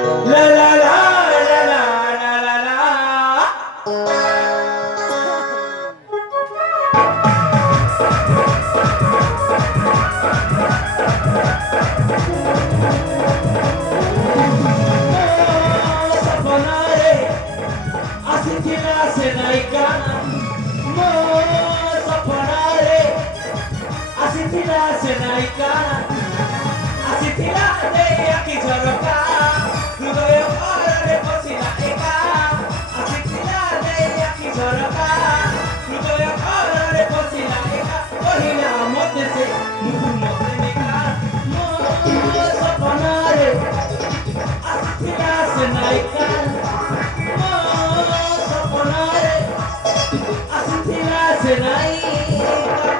La la la la la la la la. Mo saponare asitila senaikana. Mo saponare asitila senaikana. Asitila de aki joroka. Hrudoyo korare posila eka. Asitila de aki joroka. Hrudoyo korare posila eka. Ohila mote se mutu mote nika. Mo saponare asitila senaikana. Mo saponare asitila senaikana.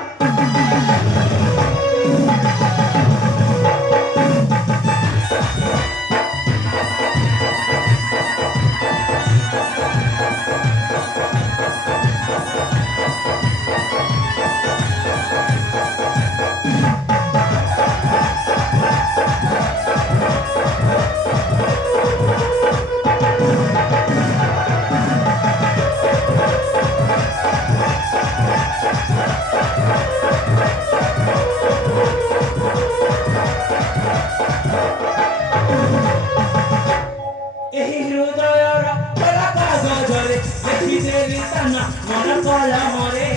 ଏହି ହୃଦୟର ଖୋଲା କାଗଜରେ ଲେଖିଦେଲି ତା ନାଁ ମନ କଲମରେ।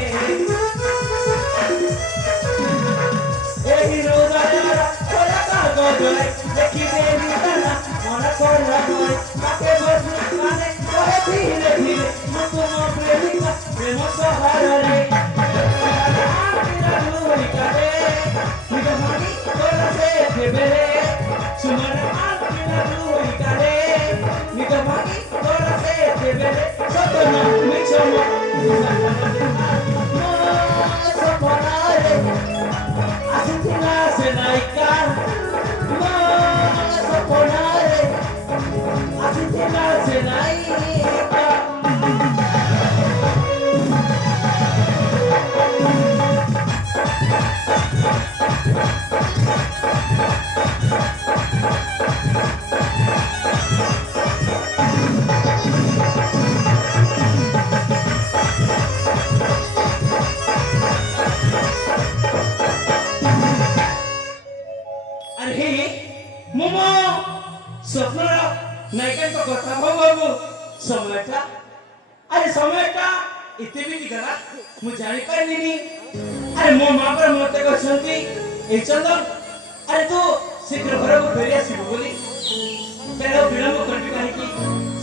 ଏହି ହୃଦୟର ଖୋଲା କାଗଜରେ ଲେଖିଦେଲି ତା ନାଁ ମନ କଲମରେ। ପାଖେ ବସି ମାନେ କହେ ଧୀରେ ଧୀରେ ମୁଁ ତୁମ ପ୍ରେମିକା ପ୍ରେମ ସହରରେ। ନିଜ ଭାଙ୍ଗି ତୋର ସେ ଫେବେରେ ସୁମନ ଆଖିର ଦୁଇଟାରେ ନିଜ ଭାଙ୍ଗି ତୋର ସେ ଫେବେରେ ସତ ନା ମିଛ ମୋ ସପନାରେ ଆସିଥିଲା ସେ ନାୟିକା। ମୋ ସପନାରେ ଆସିଥିଲା ସେ ନାୟିକା। ଆରେ ମୁଁ ମୋ ସ୍ୱପ୍ନର ନାୟିକାଙ୍କ କଥା ଭାବୁ ସମୟଟା ଏତେ ବି ଗଲା ମୁଁ ଜାଣିପାରିଲିନି। ଆରେ ମୋ ମା ପରା ମତେ କହିଛନ୍ତି ଏଇ ଚନ୍ଦନ ଆରେ ତୁ ଶୀଘ୍ର ଘରକୁ ଫେରି ଆସିବୁ ବୋଲି। ତେଣୁ ବିଳମ୍ବ କରିବି କାହିଁକି,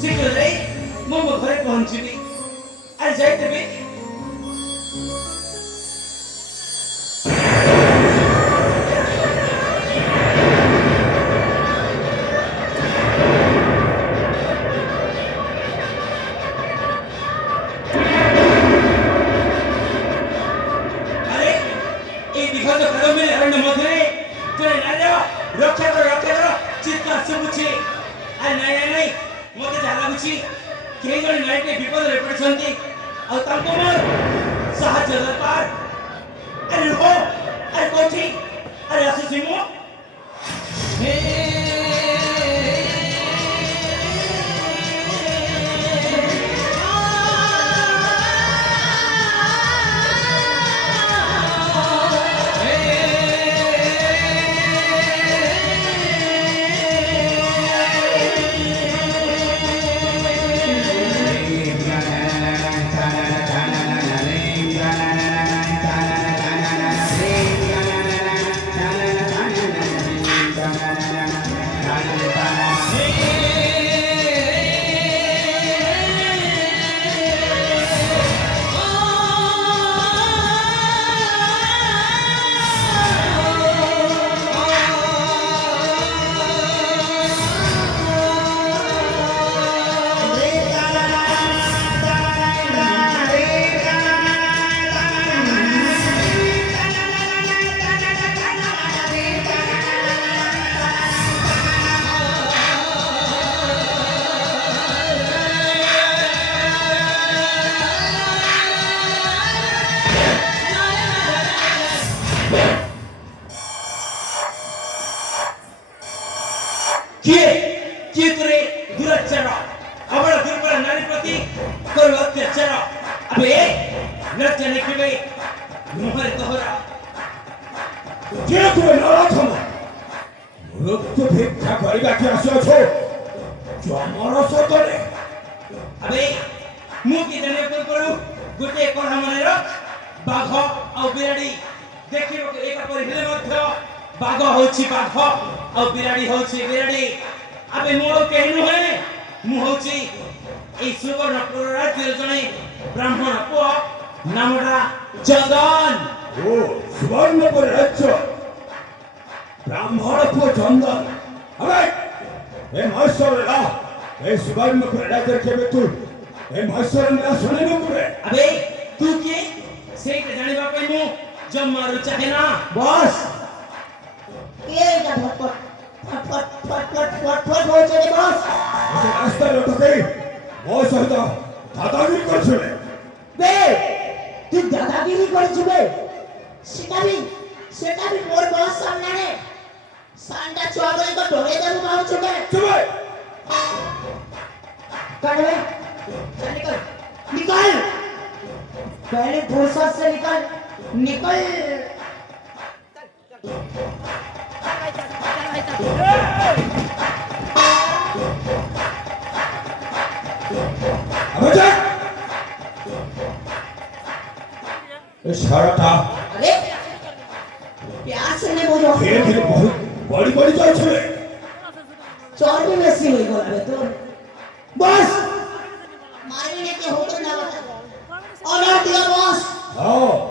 ଶୀଘ୍ର ଯାଇ ମୁଁ ମୋ ଘରେ ପହଞ୍ଚିବି। ଆରେ ଯାଇଥିବି ରକ୍ଷା କର ଚିତ୍କାର ଶୁଭୁଛି। ଆରେ ନାଇଁ ମତେ ଯାହା ଲାଗୁଛି କେହି ଜଣେ ନାୟିକା ବିପଦରେ ପଡ଼ିଛନ୍ତି ଆଉ ତାଙ୍କୁ ମୋର ସାହାଯ୍ୟ ଦରକାର। ଆରେ ରୁହ, ଆରେ କୋଉଠି, ଆରେ ଆସୁଛି ମୁଁ। କିଏ चितरे दुराचार अबला दुर्बल नारी प्रति करो अत्याचार अबे नृत्य निकले मुहर तोहरा जे तुमे नराथम मृत्यु भिक्षा करिबा के आसो छो जमर सतरे अबे मु की जने पूर्व गोटे कथा माने रख बाघ आ बिराड़ी देखिबो एक पर हेले मध्य बाघ होछि बाघ आ बिराड़ी होछि बिराड़ी अबे मु कहनु है मु होछि ए सुवर्णपुर राज्य जने ब्राह्मण पो नामडा चंदन ओ सुवर्णपुर राज्य ब्राह्मण पो चंदन अबे ए मास्टर ला ए सुवर्णपुर राज्य केबे तू ए मास्टर ना सुने न पुरे अबे तू के सेट जानिबा पई मु जम्मारु चाहे ना बॉस के जा फट हो चले बॉस ए रास्ता लो तो कई मो सहित दादागिरी कर छले बे तू दादागिरी कर छबे सेटा भी मोर बॉस सामने रे सांडा चौबरे को ढोले देबो माउ छबे चुप कर बे चल निकल पहले फुर्सत से निकल अबे जा ए साराटा अरे प्यार से ने बोलो धीरे धीरे बहुत बड़ी बड़ी चल छले चौड़ी बेसी होई गल बे तो बस मारी ने के होकर ना बता ऑर्डर दिया बॉस हां